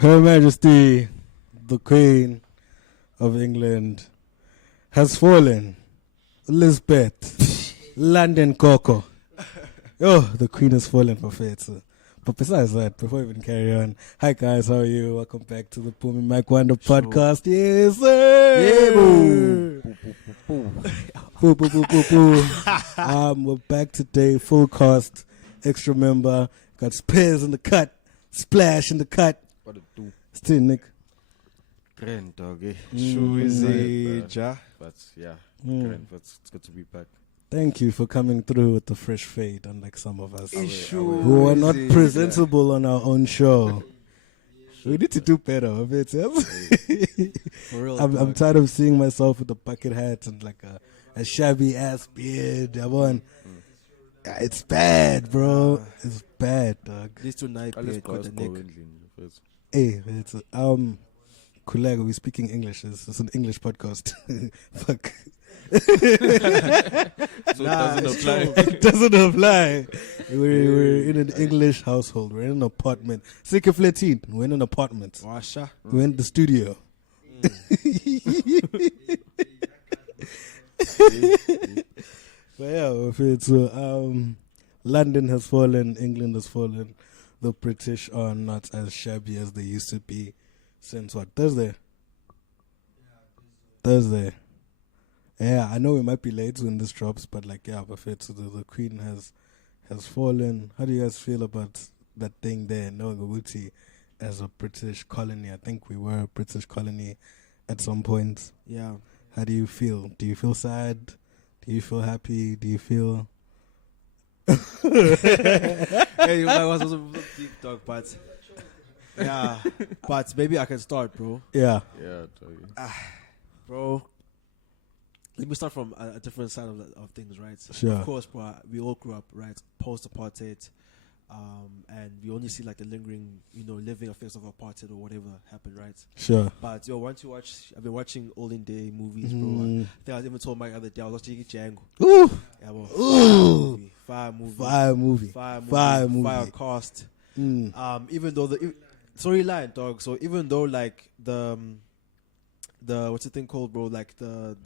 Her Majesty, the Queen of England, has fallen. Elizabeth, London GOGO. Oh, the Queen has fallen for faith. But besides that, before we even carry on, hi guys, how are you? Welcome back to the BoomMicWonder podcast. Yes, sir. Yeah, boo. Boo, boo, boo, boo, boo. We're back today, full cast, extra member, got Spears in the cut, Splash in the cut. What it do? Still, Nick. Grand dog, eh? But yeah, grand. But it's good to be back. Thank you for coming through with the fresh fade, unlike some of us Who are not presentable on our own show. We need to do better of it. For real, I'm tired of seeing myself with a bucket hat and like a shabby ass beard. It's bad, bro. It's bad, dog. These two night beard got the neck. Hey, it's Kulega, we're speaking English. It's an English podcast. Fuck. So it doesn't apply. It doesn't apply. We're in an English household. We're in an apartment. Sika Flatin. We're in an apartment. We're in the studio. But yeah, if it's London has fallen, England has fallen. The British are not as shabby as they used to be since what? Thursday. Yeah, I know we might be late when this drops, but like, yeah, but the Queen has fallen. How do you guys feel about that thing there, knowing Ubuti as a British colony? I think we were a British colony at some point. Yeah. How do you feel? Do you feel sad? Do you feel happy? Do you feel... Hey, I was also deep dog, but yeah, but maybe I can start, bro. Yeah. Bro. Let me start from a different side of things, right? Sure. Of course, bro, we all grew up, right, post-apartheid, and we only see like the lingering, living effects of apartheid or whatever happened, right? Sure. But once you watch, I've been watching olden day movies, bro. I think I even told Mike the other day I was watching Django. Ooh. Yeah, bro. Fire movie. Fire cast. Even though the storyline, dog. So even though like the what's the thing called, bro? Like the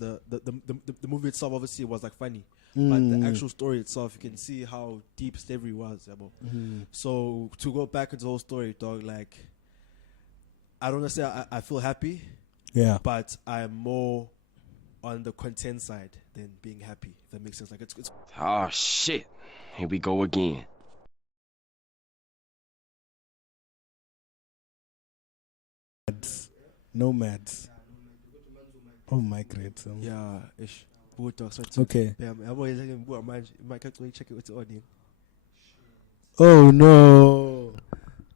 movie itself obviously was like funny, but the actual story itself, you can see how deep slavery was. Yeah, bro. So to go back into the whole story, dog. Like I don't say I feel happy. Yeah. But I'm more on the content side than being happy. If that makes sense. Like it's. Oh shit! Here we go again. Nomads. Oh my great. Yeah, ish. Okay. Check it with the audience. Oh no.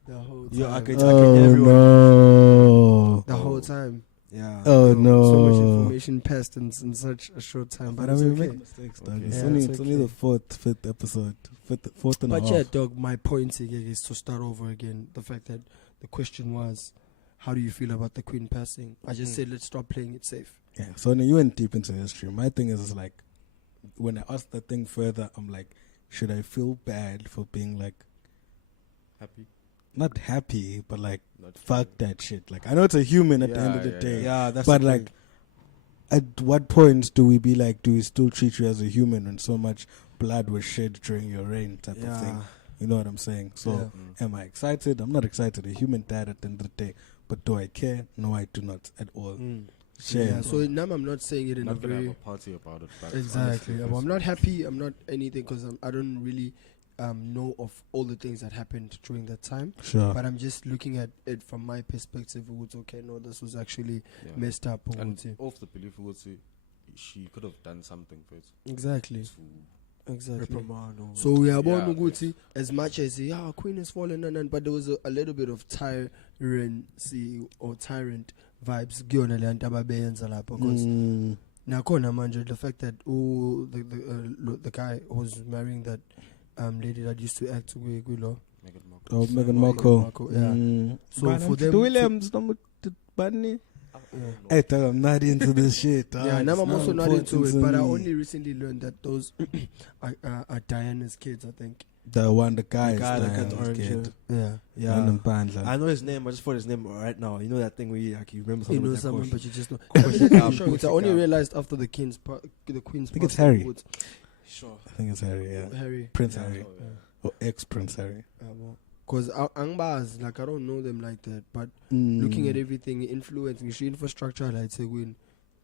The whole time. Yeah, I can Oh everyone. no. The whole time. Yeah. Oh no. So much information passed in such a short time. But But I it's mean, we okay. make mistakes, dog. Okay. It's Yeah, only, it's it's only the okay. fifth episode. Fourth and a But half. yeah, dog, my point again is to start over again. The fact that the question was, how do you feel about the Queen passing? I just said, let's stop playing it safe. Yeah. So you went deep into history. My thing is like, when I asked that thing further, I'm like, should I feel bad for being like, Happy. not happy, but like, Not fuck that shit. Like, I know it's a human at the end of the day. Yeah, that's But the like, thing. at what point do we be like, do we still treat you as a human when so much blood was shed during your reign type of thing? You know what I'm saying? So, am I excited? I'm not excited. A human died at the end of the day. But do I care? No, I do not at all. Shame. Yeah, so now I'm not saying it in Not a gonna have very... a party about it. But Exactly. honestly, I'm not happy. I'm not anything because I don't really know of all the things that happened during that time. Sure. But I'm just looking at it from my perspective. It's okay. No, this was actually messed up. And off the belief, we would say she could have done something for it. Exactly. Exactly. Reprimand or So we are born Yeah, Uguti as much as Queen has fallen but there was a little bit of tyrancy or tyrant vibes because nakhona manje the fact that the guy who's marrying that lady that used to act with law. Meghan Markle. Yeah. So for them Williams, Bunny. Hey, I'm not into this shit. Yeah, now I'm also not into it, but I only recently learned that those are Diana's kids, I think. The guy that got is the orange hair. Yeah. Yeah. Random Bandla. I know his name. I just forgot his name right now. You know that thing where you remember You something. know with that someone, course. but you just know. Push I only it realized after the Queen's I think it's Harry. Sure. I think it's Harry, yeah. Harry. Prince Yeah. Harry. Oh, Or ex-Prince Harry. Because Angbaz, like I don't know them like that, but looking at everything, influencing infrastructure, like Seguin,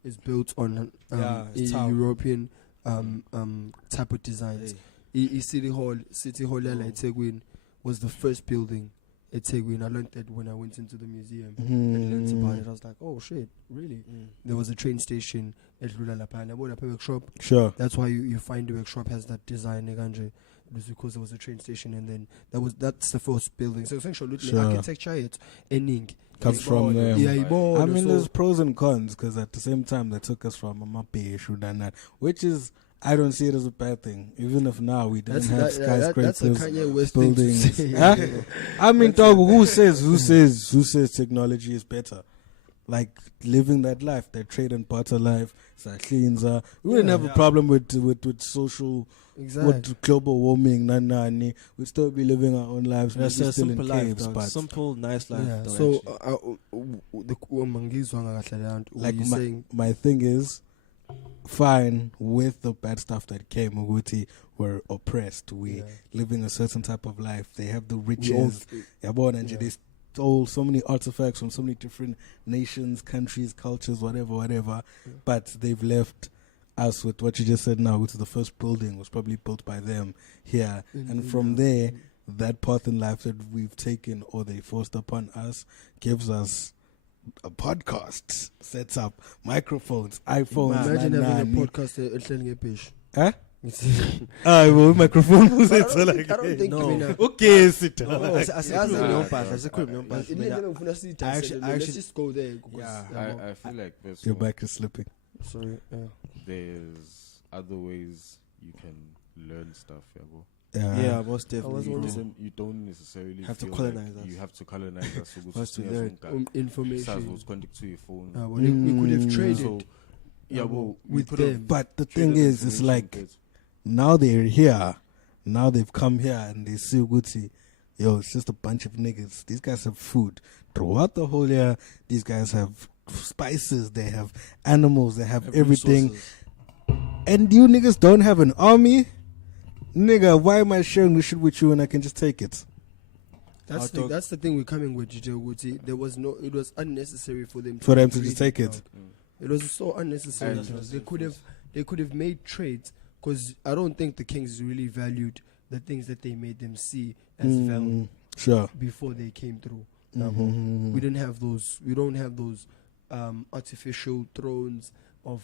is built on it's how- European type of designs. City Hall, like Seguin, was the first building at Seguin. I learned that when I went into the museum and learned about it. I was like, oh shit, really? There was a train station at Lulalapana. I bought a workshop. Sure. That's why you find the workshop has that design, Neganje. It was because there was a train station, and then that's the first building. So essentially, architecture, it's ending Comes from them. Yeah, I mean, there's pros and cons, because at the same time, they took us from Amape, Shudanat, which is, I don't see it as a bad thing. Even if now we didn't have skyscrapers, that's a Kanye West buildings. thing to say. Huh? I mean, dog, who says technology is better? Like living that life, that trade and barter life, cleanser. We wouldn't have a problem with social, with global warming, nani. We'd still be living our own lives. That's We're a still simple in life, caves, dog. but Simple, nice life. Yeah. Dog, So like my thing is, fine with the bad stuff that came. Uguti were oppressed. We living a certain type of life. They have the riches. They stole so many artifacts from so many different nations, countries, cultures, whatever. But they've left us with what you just said now, which is the first building was probably built by them here. And from there, that path in life that we've taken or they forced upon us gives us a podcast, sets up microphones, iPhones. Imagine having a podcast at Fish. Huh? Microphone was it? I don't think okay, sit down. Let's just go there. I feel like there's Your back is slipping. Sorry. there's other ways you can learn stuff, bro. Yeah, most definitely. You don't necessarily have to feel colonize like us. you have to colonize us. First to learn information. was connected to your phone. We could have traded So, with them. But the thing is, it's like now they're here. Now they've come here and they see Gucci. Yo, it's just a bunch of niggas. These guys have food. Throughout the whole year, these guys have spices. They have animals. They have everything. Resources. And you niggas don't have an army? Nigga, why am I sharing this shit with you when I can just take it? That's the thing we're coming with, Gigi Gucci. It was unnecessary for them to just take it. It was so unnecessary. They could have made trades, because I don't think the kings really valued the things that they made them see as value. Sure. Before they came through. We don't have those artificial thrones of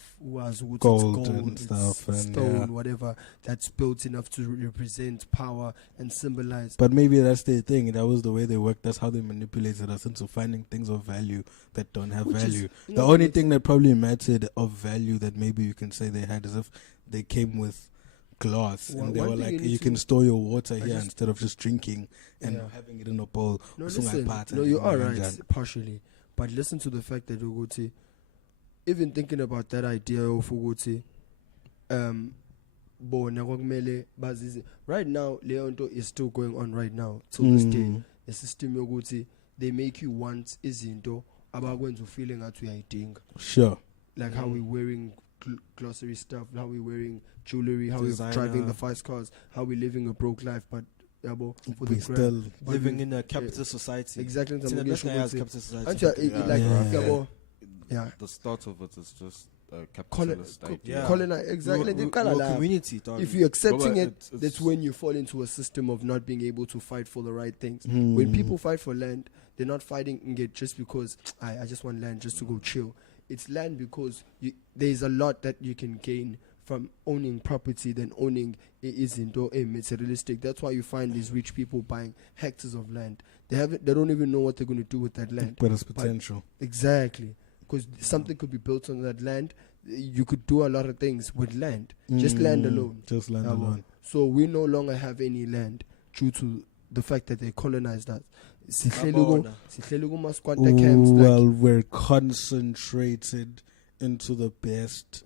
gold and stuff and stone, whatever, that's built enough to represent power and symbolize. But maybe that's the thing. That was the way they worked. That's how they manipulated us into finding things of value that don't have value. The only thing that probably mattered of value that maybe you can say they had is if they came with glass and they were like, you can store your water here instead of just drinking and having it in a bowl. No, you are right, partially. But listen to the fact that Uguti, even thinking about that idea of Uguti, right now, Leonto is still going on right now till this day. The system Uguti, they make you want izinto abakwenza feeling that we are eating. Sure. Like how we're wearing glossary stuff, how we're wearing jewelry, how we're driving the fast cars, how we're living a broke life, but we still living in a capitalist society. Exactly. Capitalist society. The start of it is just capitalist idea. Exactly. Community. If you're accepting it, that's when you fall into a system of not being able to fight for the right things. When people fight for land, they're not fighting it just because I just want land just to go chill. It's land because there's a lot that you can gain from owning property than owning isn't materialistic. That's why you find these rich people buying hectares of land. They don't even know what they're going to do with that land. But it's potential. Exactly. Because something could be built on that land. You could do a lot of things with land. Just land alone. Just land alone. So we no longer have any land due to the fact that they colonized us. Well, we're concentrated into the best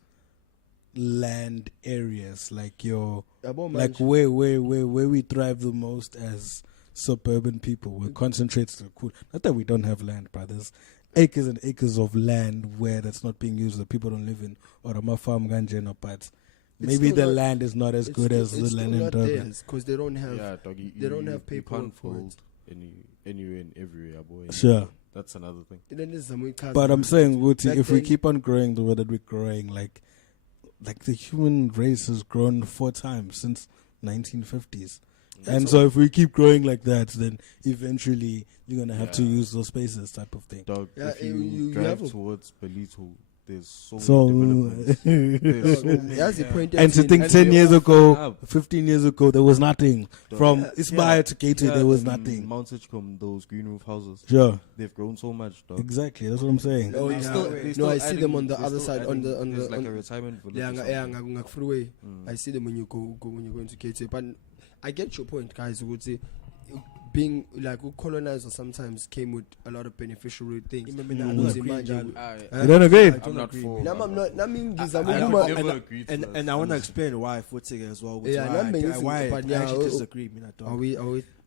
land areas, like your Yabo like manje. where we thrive the most as suburban people. We're concentrated on cool. Not that we don't have land, brothers. Acres and acres of land where that's not being used, that people don't live in, or a farm ganjeno, but maybe the land is not as good as the land in Durban. Because they don't have. Yeah, dog, they don't have you paperwork can't for it. build anywhere and everywhere, boy. Sure. That's another thing. But I'm saying, Wuti, Back if we then- keep on growing the way that we're growing, like the human race has grown 4 times since 1950s. And so if we keep growing like that, then eventually you're going to have to use those spaces type of thing. Dog, Yeah, if you, you drive have a- towards Belito, there's so So, many developments. There's so many. That's the point. and to think And 10 they years all ago, fill up. 15 years ago, there was nothing. Dog. From Yeah, Ismaiah to Kato, there was nothing. Mount Hitchcombe, those green roof houses, Sure. they've grown so much, dog. Exactly. That's what I'm saying. Oh, They're yeah. still- No, they're I still see them adding- on the they're other still side, on adding- the- there's like on- a retirement village. Yeah, or yeah, something. freeway. Mm. I see them when you go when you're going to KT. But I get your point, guys. Would say being like colonizer sometimes came with a lot of beneficial things. I mean, I don't agree, Imagine- Jan. You don't agree? I I'm not agree. for. Nam- I'm not. I mean, I would and- never agree to and, that, and I want to honestly. explain why footing as well. Yeah, why, I'm being why but I yeah, actually disagree. Me, not dog. Are we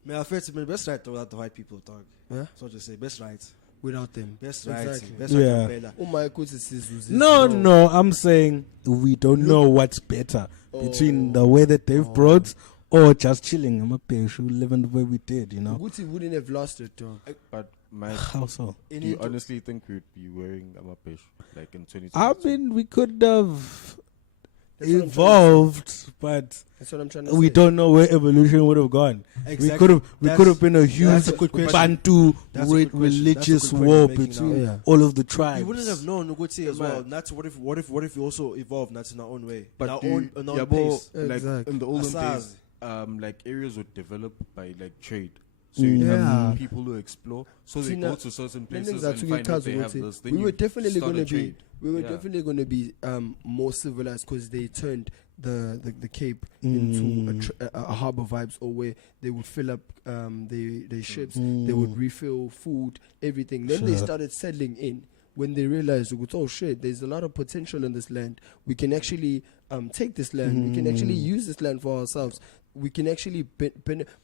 Man, I feel to me best right without the white people, dog. Yeah? So just say best right, without them? best right, Exactly. best Yeah. right. Umbrella. Oh my goodness! No, I'm saying we don't know what's better between the way that they've brought or just chilling. I'm a patient who living the way we did, you know. Gucci wouldn't have lost it, dog. But my, How so? do you honestly think we'd be wearing amapesh like in 2022? I mean, we could have That's what I'm trying to evolved, but That's what I'm trying to we say. don't know where evolution would have gone. Exactly. We could That's- have been a huge that's a good question. Bantu That's a good question. religious That's a good point war you're making between now. Yeah. all of the tribes. You wouldn't have known Uguti as Man. well. That's what if we also evolved not in our own way, But in our do you- own, in our yeah, own but pace. like Exactly. in the olden Asaz. days, like areas would develop by like trade. So you Yeah. have people who explore. So they Tina, go to certain Many places things and are to find get out they have Kazu, this. Then we were you definitely start going a to be trade. we were Yeah. definitely going to be more civilized because they turned the Cape into a harbor vibes, or where they would fill up their ships, they would refill food, everything. Then they Sure. started settling in. When they realized, oh shit, there's a lot of potential in this land. We can actually take this land. We can actually use this land for ourselves. We can actually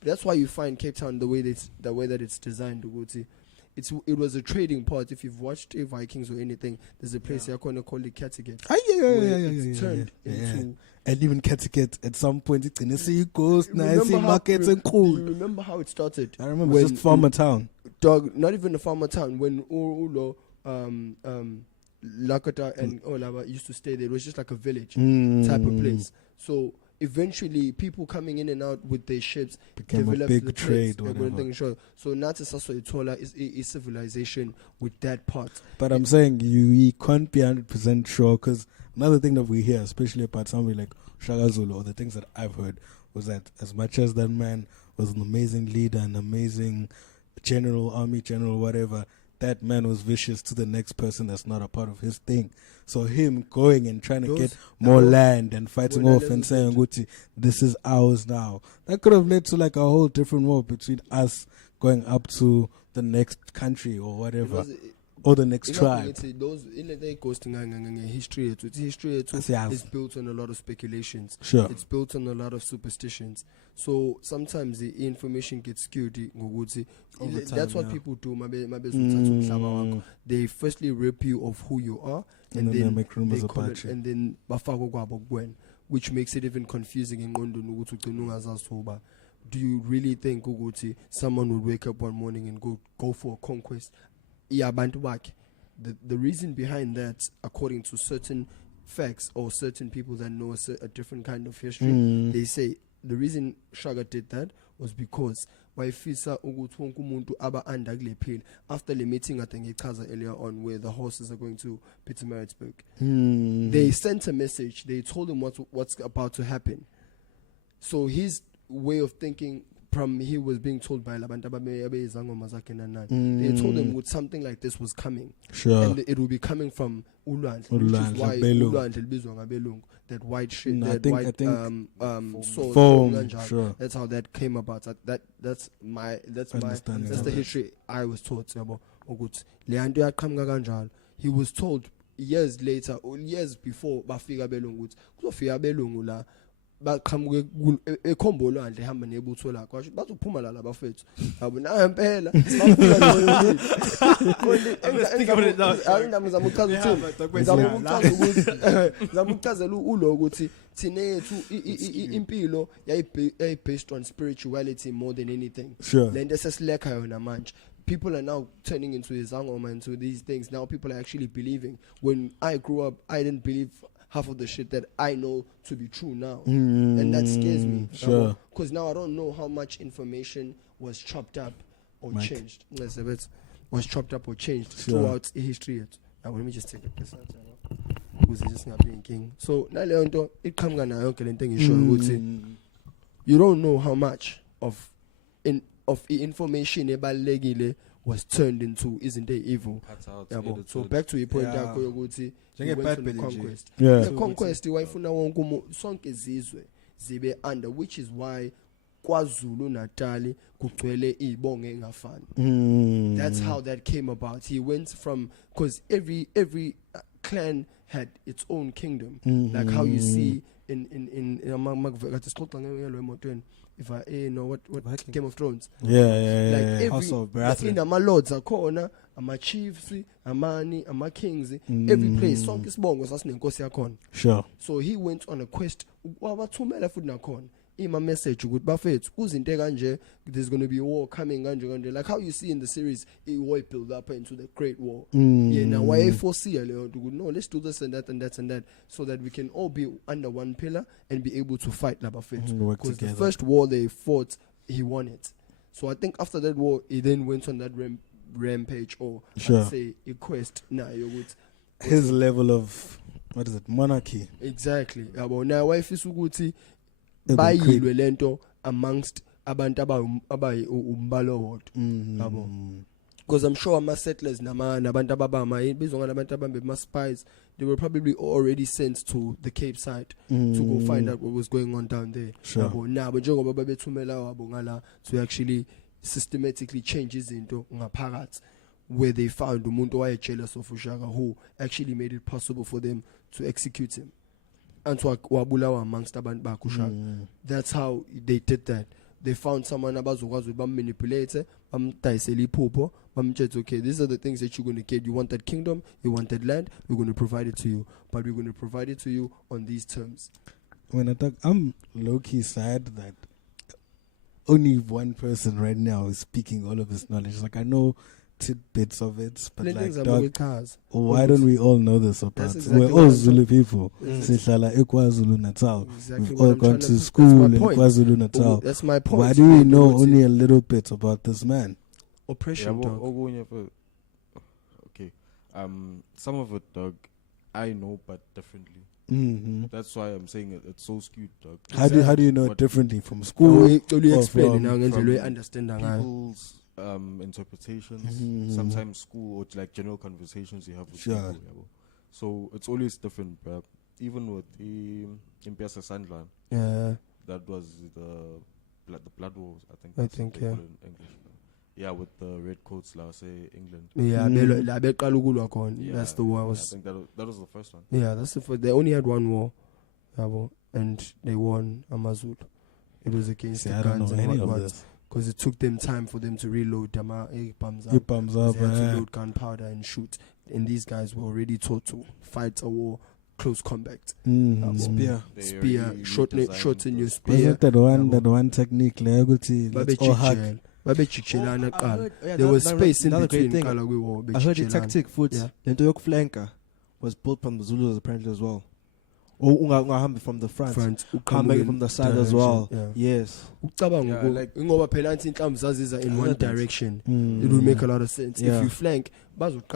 that's why you find Cape Town the way that it's designed, Uguti. It was a trading part. If you've watched Vikings or anything, there's a place you're going to call it Kattegat. It's turned into. And even Kattegat at some point it's gonna see ghosts, Remember nice how- markets and Do cool. you remember how it started? I remember when it's just farmer town. Dog, not even a farmer town. When Ulo, Lakota and Olaba used to stay there, it was just like a village type of place. So eventually, people coming in and out with their ships Became a developed big the trade, trades, and whatever. everything. So Nata Sasso Itola is civilization with that part. But I'm saying you can't be 100% sure, because another thing that we hear, especially about somebody like Shaka Zulu, or the things that I've heard, was that as much as that man was an amazing leader, an amazing general, army general, whatever, that man was vicious to the next person that's not a part of his thing. So him going and trying to get more land and fighting Well, off that and is saying, good. Gucci, this is ours now. That could have led to like a whole different war between us going up to the next country or whatever, or the next tribe. Those in the ghosting history. History Yes. is built on a lot of speculations. Sure. It's built on a lot of superstitions. So sometimes the information gets skewed. Over time, That's what yeah. people do. They firstly rip you of who you are, And then they make rumors they call about it, you. and then bafako kwabo kwen, which makes it even confusing in London. Do you really think ukuthi someone would wake up one morning and go for a conquest? Yeah, bantu bakhe. The reason behind that, according to certain facts or certain people that know a different kind of history, they say the reason Shaka did that was because wayefisa ukuthi wonke umuntu aba under kule phila. After the meeting I think Kaza earlier on, where the horses are going to Pietermaritzburg, they sent a message. They told him what's about to happen. So his way of thinking, from he was being told by Labanta they told him with something like this was coming. Sure. And it will be coming from Ulandle, which is why Ulandle bizwa ngabelungu, that white shit, No, I that think- white I think foam. foam, sure. That's how that came about. That's Understanding the of it. history I was taught. He was told years later or years before bafika belungu ukuthi kuzofika belungu la baqhamuke ekhombo lwandle ehamba nebutho lakho kwasho bazophuma la labafethu yabo na impela ngizama ukuchazela ulo ukuthi thina yethu impilo yayi based on spirituality more than anything. Lento sesilekha yona manje. People are now turning into izangoma, into these things. Now people are actually believing. When I grew up, I didn't believe half of the shit that I know to be true now. And that scares me. Sure. Because now I don't know how much information was chopped up or changed. Was chopped up or changed throughout history. Now let me just take a piece out. Because it's just not being king. So now it comes you don't know how much of information ebalekile was turned into, isn't it, evil? So back to your point, conquest. The conquest wayifuna wonke umuntu sonke izizwe zibe under, which is why KwaZulu Natal kugcwele ibonge engafani. That's how that came about. He went from, because every clan had its own kingdom, like how you see in if I know what Game of Thrones. Like every House of Baratheon. In ama lords akhona, ama chiefs, amani, ama kings, every place sonke isibongo sasinenkosi yakhona. Sure. So he went on a quest. Wabathumela futhi nakhona. Ima message ukuthi bafethu kuzinto kanje, there's going to be a war coming kanje, like how you see in the series a war build up into the Great War. Now why foresee no, let's do this and that and that and that, so that we can all be under one pillar and be able to fight labafethu. Because the first war they fought, he won it. So I think after that war, he then went on that rampage, or I'd say a quest. His level of, what is it, monarchy. Exactly. Now why fisukuthi bayilwe lento amongst abantu abayi umbalo wodwa yabo, because I'm sure ama settlers nabantu ababama bizonga nabantu abambe ma spies, they were probably already sent to the Cape side to go find out what was going on down there yabo. Now njengoba babethumela wabo ngala to actually systematically change izinto ngaphakathi, where they found umuntu waye jealous of Ushaka who actually made it possible for them to execute him. And wabulawa amongst abantu bakushaka. That's how they did that. They found someone abazokwazi bammanipulate, bamdayisela iphupho, bamtshela okay, these are the things that you're going to get. You want that kingdom, you want that land, we're going to provide it to you, but we're going to provide it to you on these terms. When I talk, I'm low-key sad that only one person right now is speaking all of this knowledge. Like I know tidbits of it, but why don't we all know this about? We're all Zulu people. Sihlala eKwaZulu Natal. We've all gone to school in KwaZulu Natal. That's my point. Why do we know only a little bit about this man? Oppression, dog. Okay. Some of it, dog, I know, but differently. That's why I'm saying it's so skewed, dog. How do you know it differently from school? People's interpretations, sometimes school or like general conversations you have with people. So it's always different, bro. Even with Impiasa Sandland, that was the blood wars, I think yeah. In English. Yeah, with the red coats, say England. That's the war. I think that was the first one. Yeah, that's the first. They only had one war, and they won Amazulu. It was against the guns and whatnot. Because it took them time for them to reload them bombs up. They had to load gunpowder and shoot. And these guys were already taught to fight a war, close combat. Spear, short in your spear. Wasn't that one technique? There was space in between. I heard the tactic foot. The York flanker was built from the Zulus apparently as well. Or from the front. Come from the side as well. Yes. In one direction, it will make a lot of sense. If you flank, reload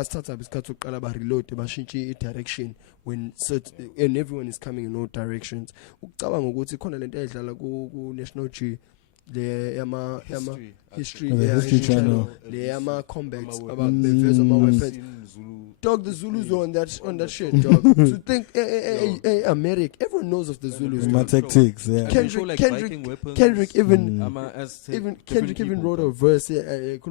direction when everyone is coming in all directions. National Tree. The history channel. The combats about the various weapons. Dog, the Zulus are on that shit, dog. To think, America, everyone knows of the Zulus. My tactics, Kendrick even wrote a verse. If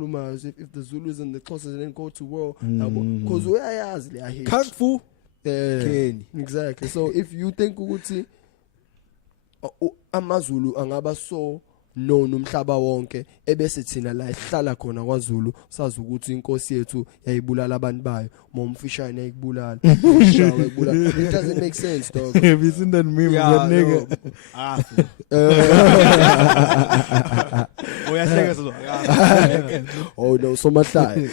the Zulus and the closest then go to war, because where I hate. Kung Fu. Kenny. Exactly. So if you think ukuthi amaZulu angaba so known umhlaba wonke ebese thina la ihlala khona kwaZulu sazi ukuthi inkosi yethu yayibulala abantu bayo momfishane yayibulala ushawa yayibulala. It doesn't make sense, dog. Have you seen that meme of that nigga? Oh no, so much time.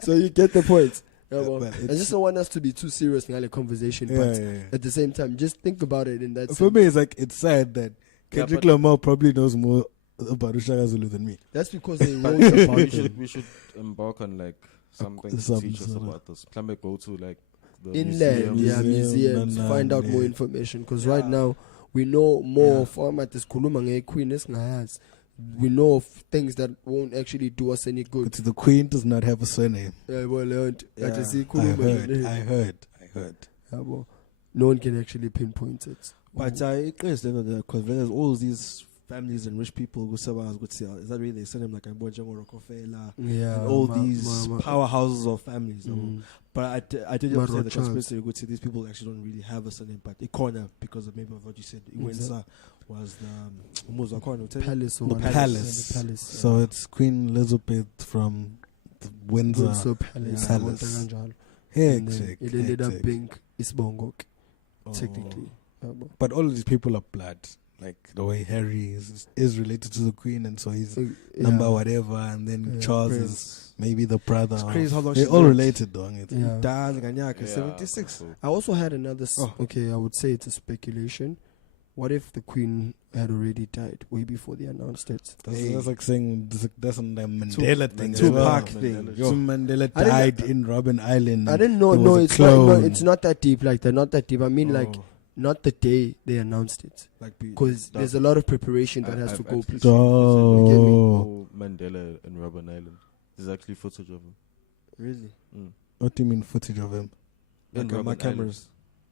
So you get the point. I just don't want us to be too serious in the conversation, but at the same time, just think about it in that For sense. me, it's like, it's sad that Kendrick Lamar probably knows more about Ushaka Zulu than me. That's because they wrote about it. We should embark on like something to teach us about this. Can we go to like the Inland, museums, find out more information. Because right now, we know more format is Kuluma Queen is Ngayas. We know of things that won't actually do us any good. But the Queen does not have a surname. I heard. No one can actually pinpoint it. But because there's all these families and rich people who say, is that really their surname? Like I'm Bonjango Rockefeller, and all these powerhouses of families. But I did understand the conspiracy. Would say these people actually don't really have a surname, but Ikona, because of maybe of what you said, Iwensa was the palace. The palace. So it's Queen Elizabeth from the Windsor Palace. Hectic. It ended up being Isbongok, technically. But all of these people are blood. Like the way Harry is related to the Queen, and so he's number whatever, and then Charles is maybe the brother. It's crazy how long they're all related, though. 76. I also had another. Okay, I would say it's a speculation. What if the Queen had already died way before they announced it? That's like saying that's on the Mandela thing. Tupac thing. Mandela died in Robben Island. I didn't know. No, it's not that deep. Like they're not that deep. I mean, like. Not the day they announced it, because there's a lot of preparation that has to go. Mandela in Robben Island. There's actually footage of him. Really? What do you mean footage of him? Like cameras.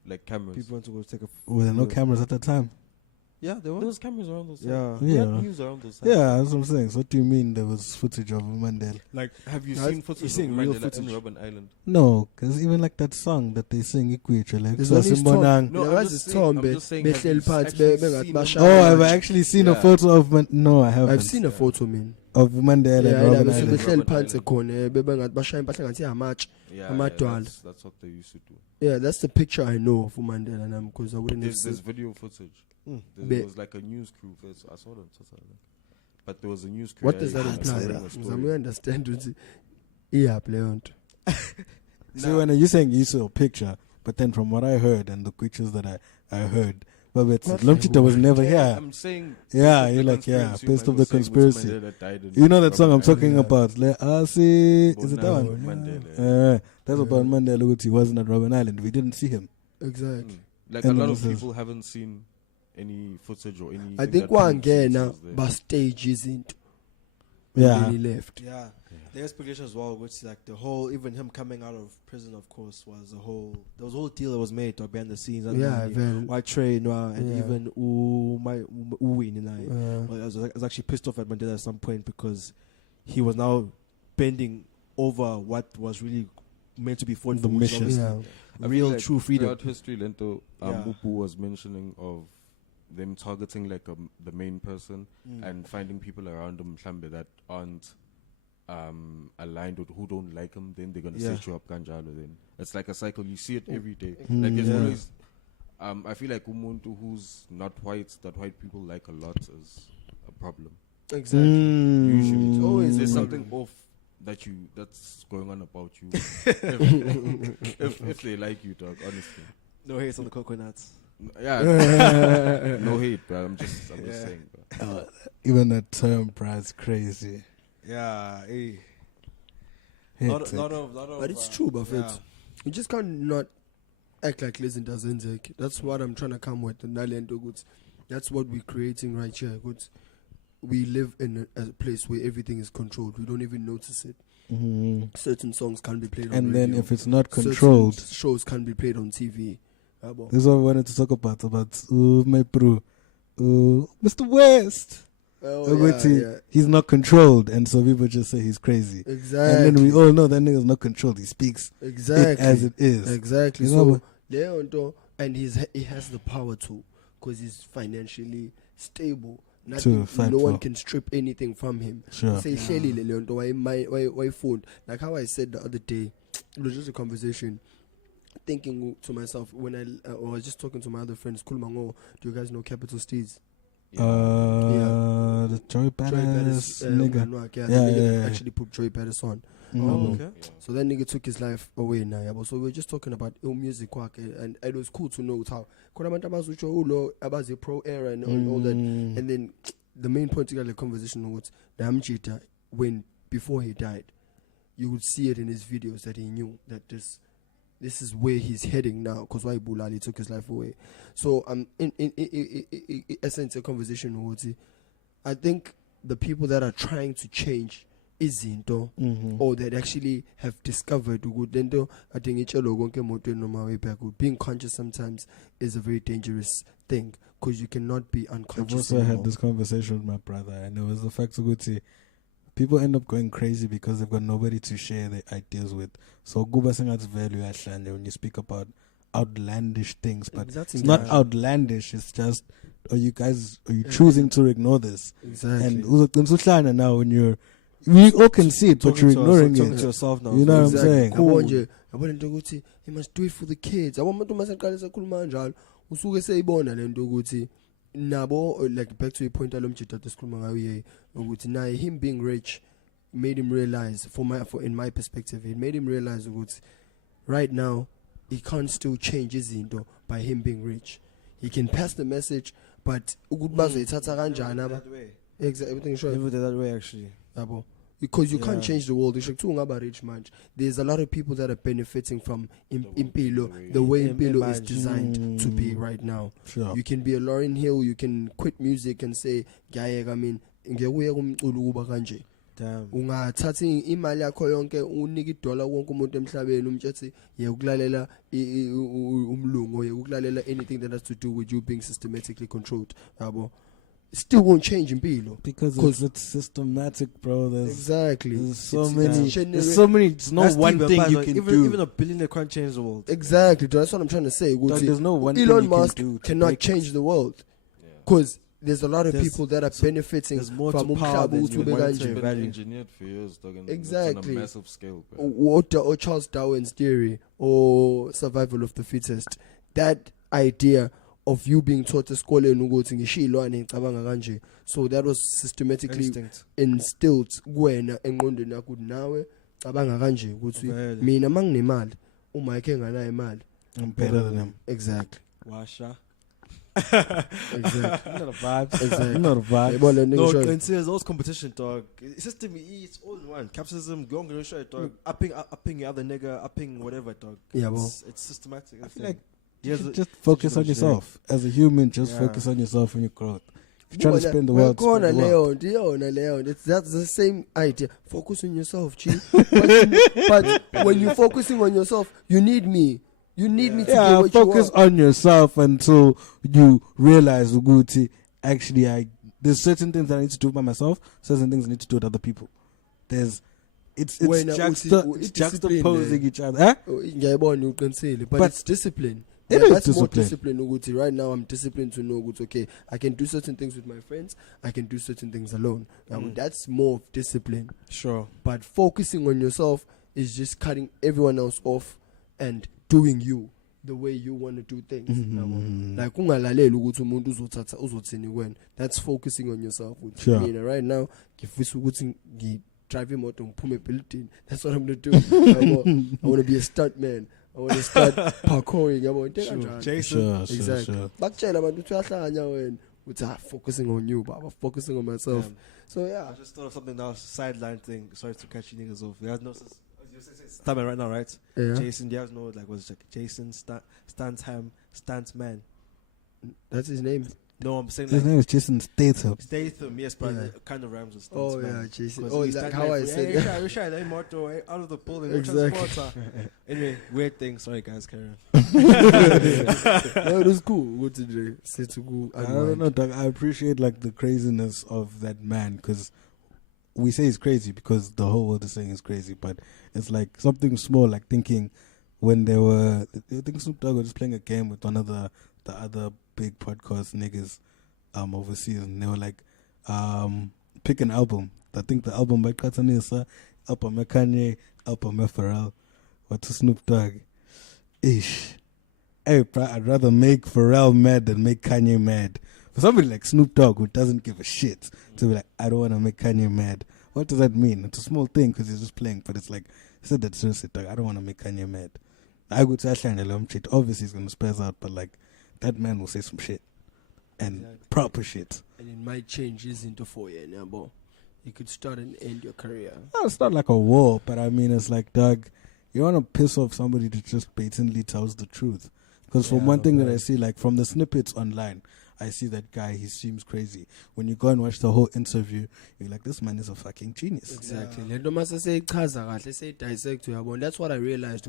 Like cameras. People want to go take a. Were there no cameras at that time? Yeah, there was cameras around those. Yeah. News around those. Yeah, that's what I'm saying. So what do you mean there was footage of Mandela? Like, have you seen footage of real Mandela footage in Robben Island? No, because even like that song that they sing, Equator, like there's only I've actually seen a photo of No, I haven't. I've seen a photo, man. Of Mandela and Robben Island. That's what they used to do. Yeah, that's the picture I know of Mandela, and because I wouldn't. There's video footage. There was like a news crew. I saw them, but there was a news crew. What does that imply? I understand. Yeah, play. So when you're saying you saw a picture, but then from what I heard and the pictures that I heard, but Lomchita was never here. I'm saying, you're like, based of the conspiracy. You know that song I'm talking about? Is it that one? Mandela. That's about Mandela. He wasn't at Robben Island. We didn't see him. Exactly. Like a lot of people haven't seen any footage or any. I think one again now, but stage isn't. Yeah. He left. Yeah. The speculation as well, which like the whole, even him coming out of prison, of course, was there was a whole deal that was made behind the scenes. White Trey, and even Uwin and I was actually pissed off at Mandela at some point because he was now bending over what was really meant to be fought the for, mission. Real, like true freedom. Throughout history, Lento, Upu was mentioning of them targeting like the main person and finding people around him that aren't aligned with who don't like him, then they're gonna set you up kanjalo. Then it's like a cycle. You see it every day. Like there's always I feel like umuntu who's not white that white people like a lot is a problem. Exactly. Usually it's always there's something off that's going on about you. if they like you, dog, honestly. No hate on the coconuts. Yeah. No hate, but I'm just saying, bro. Even that term, bro, is crazy. Yeah, Lot of, but it's true, Buffett. You just can't not act like Lizzie doesn't. That's what I'm trying to come with. That's what we're creating right here. Goods. We live in a place where everything is controlled. We don't even notice it. Certain songs can't be played on and radio. then if it's not controlled, shows can't be played on TV. This is what we wanted to talk about my bro, Mr. West. He's not controlled, and so people just say he's crazy. Exactly. And then we all know that nigga's not controlled. He speaks it as it is. Exactly. You know, So and he has the power to, because he's financially stable. To No one for. can strip anything from him. Sure. Say why phone. Like how I said the other day, it was just a conversation. Thinking to myself when I was just talking to my other friends, Kulmango, do you guys know Capital Steez? The Joy Badass nigga. The Yeah, nigga yeah, that yeah. actually put Joy Badass on. Oh, okay. So that nigga took his life away now. So we were just talking about music work, and it was cool to know how about the pro era and all that. And then the main point of the conversation was the Amjita, when before he died, you would see it in his videos that he knew that this is where he's heading now, because why Bulali took his life away. So in essence, a conversation with you, I think the people that are trying to change izinto or that actually have discovered ukudento, I think being conscious sometimes is a very dangerous thing, because you cannot be I've unconscious also anymore. had this conversation with my brother, and it was the fact that people end up going crazy because they've got nobody to share their ideas with. So Guba Singat's value actually when you speak about outlandish things, but Exactly. it's not outlandish, it's just are you choosing to ignore this? Exactly. And now when we all can see it, but you're ignoring talking to it. yourself now. You know what I'm Exactly. saying? Yabo nje, yabona into ukuthi he must do it for the kids. Abantu masaqala sekhuluma kanjalo, usuke seyibona lento ukuthi nabo, like back to your point alomjita esikhuluma ngayo ye, ukuthi naye him being rich made him realize, in my perspective, it made him realize ukuthi right now he can't still change izinto by him being rich. He can pass the message, but ukuthi bazoyithatha kanjani aba? Exactly, everything sure. Never did that way actually. Yabo. Because you can't change the world. Rich man. There's a lot of people that are benefiting from Impilo, the way Impilo is designed to be right now. Sure. You can be a Lauryn Hill, you can quit music and say, damn. Ungathathi imali yakho yonke unike $1 wonke umuntu emhlabeni umthethe yekulalela umlungu yekulalela anything that has to do with you being systematically controlled. Yabo. Still won't change in Impilo. Because it's systematic, bro. There's so many. It's not That's one deep, thing but you like, can even do. a billionaire can't change the world. Exactly. That's what I'm trying to say. There's no one thing Elon you can Musk do to cannot break change the world. Because there's a lot of There's- people that are benefiting there's more from to power than umhlaba you ube want kanje. to Been value. engineered for years, dog, and Exactly. it's on a massive scale, bro. or Charles Darwin's theory or survival of the fittest. That idea of you being taught esikoleni ukuthi ngishilwane ngicabanga kanje, so that was systematically Instinct. instilled kuwena engqondweni yakho ukuthi nawe cabanga kanje ukuthi Vele. mina manginemali uma yake nganayo imali. I'm better than him. Exactly. Washa. Exactly. Not a vibes. Exactly. Not a vibe. Yabona No, nigga show. and see, there's always competition, dog. System it's all in one. Capitalism, go on, gonna show it, dog. Upping your other nigga, upping whatever, dog. Yeah, bro. It's systematic. I feel like Yes, you should just focus on yourself. As a human, just focus on yourself and your growth. If you're trying to spend the world, spend the world. That's the same idea. Focus on yourself, G. but when you're focusing on yourself, you need me. You need me to get what focus you want. on yourself until you realize, Uguti, actually, there's certain things that I need to do by myself, certain things I need to do with other people. It's When juxtaposing each other. Huh? But it's discipline. It is that's more discipline. discipline, Uguti. Right now, I'm disciplined to know, Uguti, okay, I can do certain things with my friends, I can do certain things alone. That's more of discipline. Sure. But focusing on yourself is just cutting everyone else off and doing you the way you want to do things. Like ungalaleli ukuthi umuntu uzothatha uzothini kuwena. That's focusing on yourself. Sure. Mina right now ngifisa ukuthi ngidrive imoto ngiphume building. That's what I'm going to do. I want to be a stunt man. I want to start parkouring. Jason. Exactly. Bakutshela abantu ukuthi uyahlanya wena. Focusing on you, but I'm focusing on myself. So yeah. I just thought of something now, sideline thing. Sorry to catch you niggas off. You guys know Stammer right now, right? Yeah. Jason, you guys know like what's it like? Jason Stansham, Stantman. That's his name. No, I'm saying His like name is Jason Statham. Statham, yes, but it kind of rhymes with stunts, Oh man. yeah, Jason. 'Cause Oh, he's like standing how like, I said hey, that. Shy, hey, moto, hey, out of the building, Exactly. transporter. Anyway, weird thing. Sorry, guys, carry on. No, it was cool. Go today. Say to go. I don't know, Doug. I appreciate like the craziness of that man because we say he's crazy because the whole world is saying he's crazy, but it's like something small, like thinking when I think Snoop Dogg was just playing a game with one of the other big podcast niggas overseas, and they were like, pick an album. I think the album by Katanisa, Upper Me Kanye, Upper Me Pharrell, what's Snoop Dogg? Ish. Hey, I'd rather make Pharrell mad than make Kanye mad. For somebody like Snoop Dogg who doesn't give a shit to be like, I don't want to make Kanye mad. What does that mean? It's a small thing because he's just playing, but it's like, he said that seriously, Dog, I don't want to make Kanye mad. I would say shit. Obviously he's going to spaz out, but like, that man will say some shit. And Exactly. proper shit. And it might change his into 4 years now, but you could start and end your career. No, it's not like a war, but I mean, it's like, Doug, you want to piss off somebody that just blatantly tells the truth. Because from one thing that I see, like from the snippets online, I see that guy, he seems crazy. When you go and watch the whole interview, you're like, this man is a fucking genius. Exactly. Let them say chaza kahle, say dissect to yabo. That's what I realized.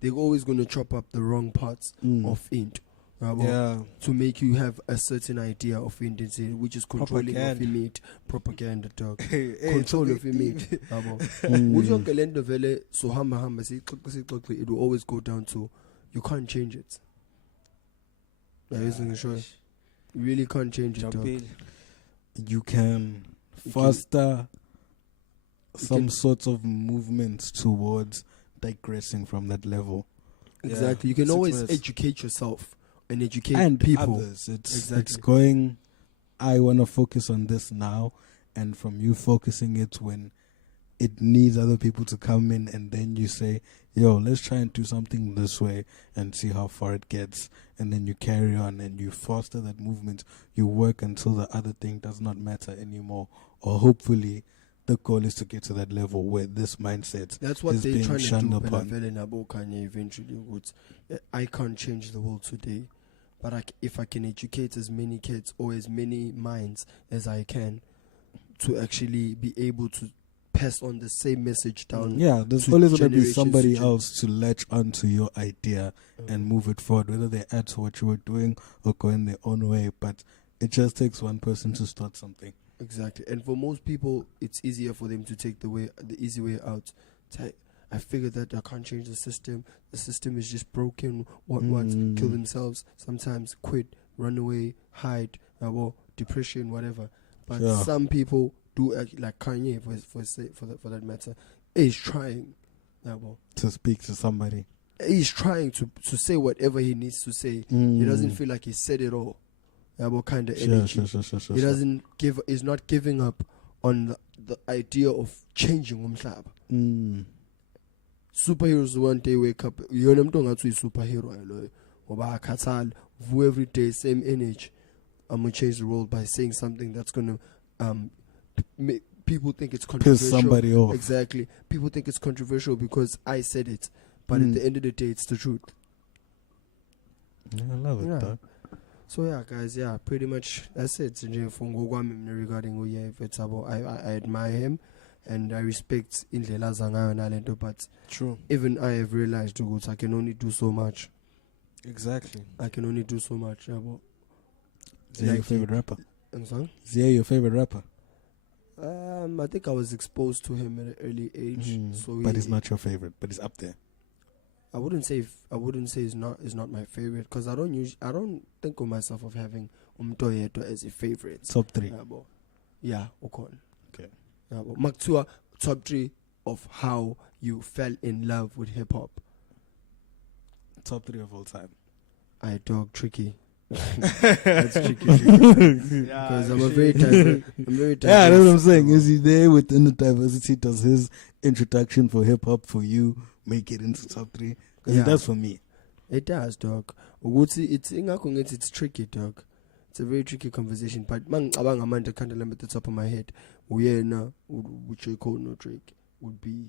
They're always going to chop up the wrong parts of int. Yabo, to make you have a certain idea of int, which is controlling of image, propaganda, dog. Control of image. Would you get vele so hamba it will always go down to you can't change it. Sure. You really can't change it. Dog. You can foster some sorts of movements towards digressing from that level. Exactly. You can always educate yourself and educate and people. Others. It's going, I want to focus on this now, and from you focusing it when it needs other people to come in, and then you say, yo, let's try and do something this way and see how far it gets, and then you carry on and you foster that movement. You work until the other thing does not matter anymore, or hopefully the goal is to get to that level where this mindset that's what is they're being trying to shunned do. upon. Kanye eventually would. I can't change the world today, but if I can educate as many kids or as many minds as I can to actually be able to pass on the same message down. Yeah, there's to always going to be generations somebody to else to latch onto your idea and move it forward, whether they add to what you were doing or go in their own way. But it just takes one person to start something. Exactly. And for most people, it's easier for them to take the easy way out. I figured that I can't change the system. The system is just broken. What? Kill themselves. Sometimes quit, run away, hide, or depression, whatever. But some people do act like Kanye, for that matter, is trying to speak to somebody. He's trying to say whatever he needs to say. He doesn't feel like he said it all. Kind of energy. He doesn't give. He's not giving up on the idea of changing umhlaba. Superheroes one day wake up. You know, don't have to be superhero. Every day, same energy. I'm gonna change the world by saying something that's gonna make people think it's controversial. Piss somebody off. Exactly. People think it's controversial because I said it, but at the end of the day, it's the truth. Yeah, I love it, dog. So yeah, guys, pretty much that's it. Regarding I admire him and I respect indlela zangayo nalento, but true. Even I have realized I can only do so much. Exactly. I can only do so much. Zia your favorite rapper? I'm sorry? Zia your favorite rapper? I think I was exposed to him at an early age. But he's not your favorite, but he's up there. I wouldn't say he's not my favorite because I don't think of myself of having Umtoyeto as a favorite. Top 3. Yeah, Okon. Okay. Maktua top 3 of how you fell in love with hip hop. Top 3 of all time. I dog tricky. That's tricky. Because I'm very diverse. Yeah, that's what I'm saying. Is he there within the diversity? Does his introduction for hip hop for you make it into top 3? Because it does for me. It does, dog. It's tricky, dog. It's a very tricky conversation. But abang amanda can't remember at the top of my head. Uyena, which I call no Drake, would be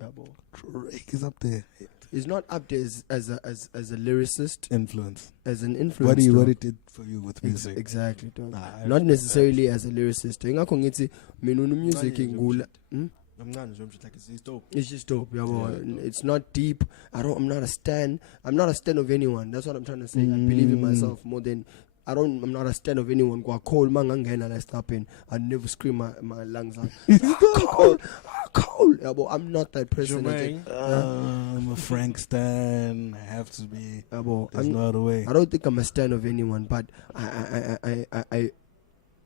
Drake is up there. He's not up there as a lyricist, Influence. as an influencer. What he did for you with music. Exactly, dog. Nah, Not necessarily as a lyricist. Ingakho ngithi mina music ngula. I'm not like it's dope. It's just dope, It's not deep. I'm not a stan. I'm not a stan of anyone. That's what I'm trying to say. I believe in myself more than I'm not a stan of anyone. Go cold man and I stop in. I never scream my lungs out. Cold. I'm not that person. I'm a Frank stan. I have to be. There's no other way. I don't think I'm a stan of anyone, but I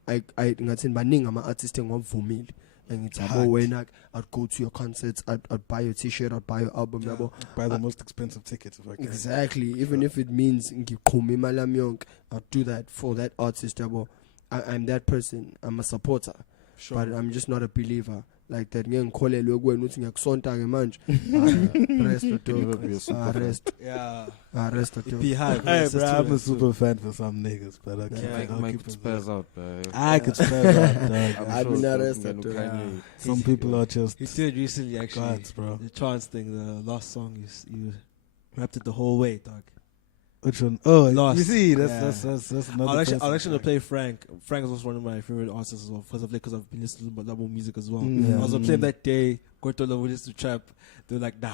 ngathi baningi ama artists engivumile. And it's when I'd go to your concerts, I'd buy your t-shirt, I'd buy your album, buy the most expensive tickets if I can. Exactly. Even if it means I'd do that for that artist. I'm that person. I'm a supporter, but I'm just not a believer. Like that, rest. Yeah. Rest. Hey, bro, I'm a super fan for some niggas, but I keep spares out, bro. I could spare that, dog. I'd be not rest. Some people are just He did recently, actually. gods, bro. The trance thing, the last song, you rapped it the whole way, dog. Which one? Oh, Lost. you see, Yeah. that's another. I'll actually play Frank. Frank is also one of my favorite artists as well because I've been listening to double music as well. Yeah. I was gonna play him that day. Gortola would listen to trap. They were like, nah,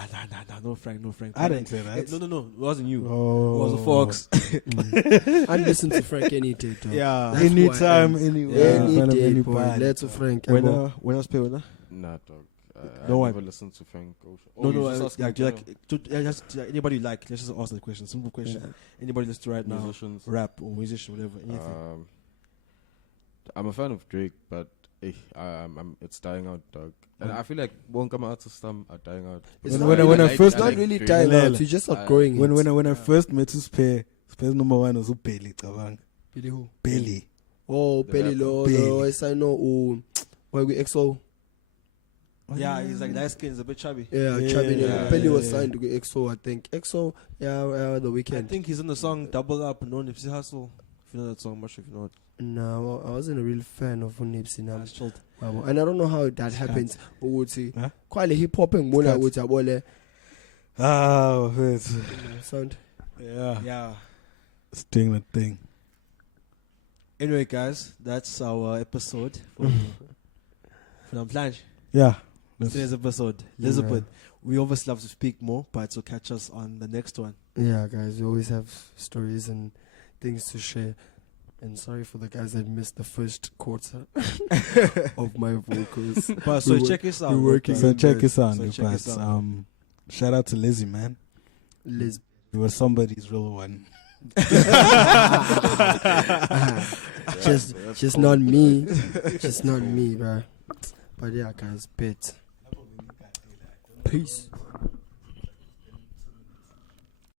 no Frank. I didn't say that. No, it wasn't you. Oh. It was a Fox. I listen to Frank any day, dog. Yeah. That's who I Anytime, am. anywhere, in Any front of day, boy. anybody. Let's Frank. When else play with her? Nah, dog. I No never one. listen to Frank Ocean. No, you just asking do you general like anybody you like? Let's just ask the question. Simple question. Yeah. Anybody listen to right now? musicians. Rap or musician, whatever. Anything. I'm a fan of Drake, but it's dying out, dog. And I feel like won't come artists are dying out. It's When not I really- first it's not like really Drake. dying Lela. out. You just outgrowing it. When I first met his pair number one was Belly, cabang. Billy who? Belly. Oh, The Belly rapper. Lo. Belly. I know. Why we EXO? Yeah, he's like light skin, he's a bit chubby. Yeah, Yeah, Chubby. yeah, Belly was yeah. signed to EXO, I think. EXO, the I weekend. think he's in the song Double Up, No Nipsey Hussle. If you know that song, I'm not sure if you know it. No, I wasn't a real fan of Nipsey now. That's chilled. And I don't know how that happens. Huh? Quite a hip hop and mona Cut. with a Oh, it's sound. Yeah. it's doing the thing. Anyway, guys, that's our episode for Namhlanje. Yeah. Today's episode. Elizabeth, we obviously love to speak more, but so catch us on the next one. Yeah, guys, we always have stories and things to share. And sorry for the guys that missed the first quarter of my vocals. But so We were- check us out. we're working So on check that. this out, So check but us out. shout out to Lizzie, man. Liz. You were somebody's real one. just not me. Just not me, bro. But yeah, guys, bet. Peace.